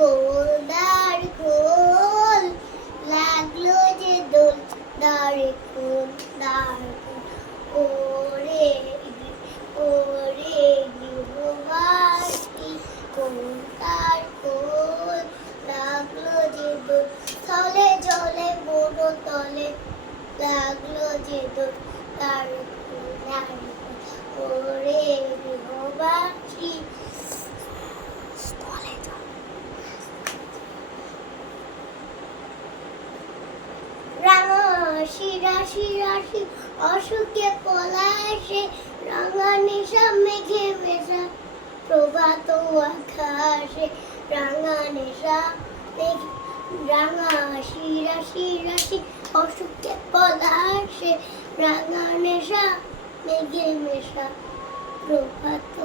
খোলদার খোল, লাগলো যে দোল, দারে খোল দ্বার খোল। ওরে ওরে গৃহবাসী, খোলদার খোল, লাগলো যে দোল, তলে জলে বড় তলে, লাগলো যে দোল, দারে খোল দ্বার খোল। ওরে গৃহবাসী, রাঙা রাশি রাশি রাশি অসুখে পলাশে, রাঙা নিশা মেঘে মেশা প্রভাত আকাশে, রাঙা নেশা মেঘে, রাঙা রাশি রাশি রাশি অসুখে পলাশে, রাঙা নেশা মেঘে মেশা প্রভাত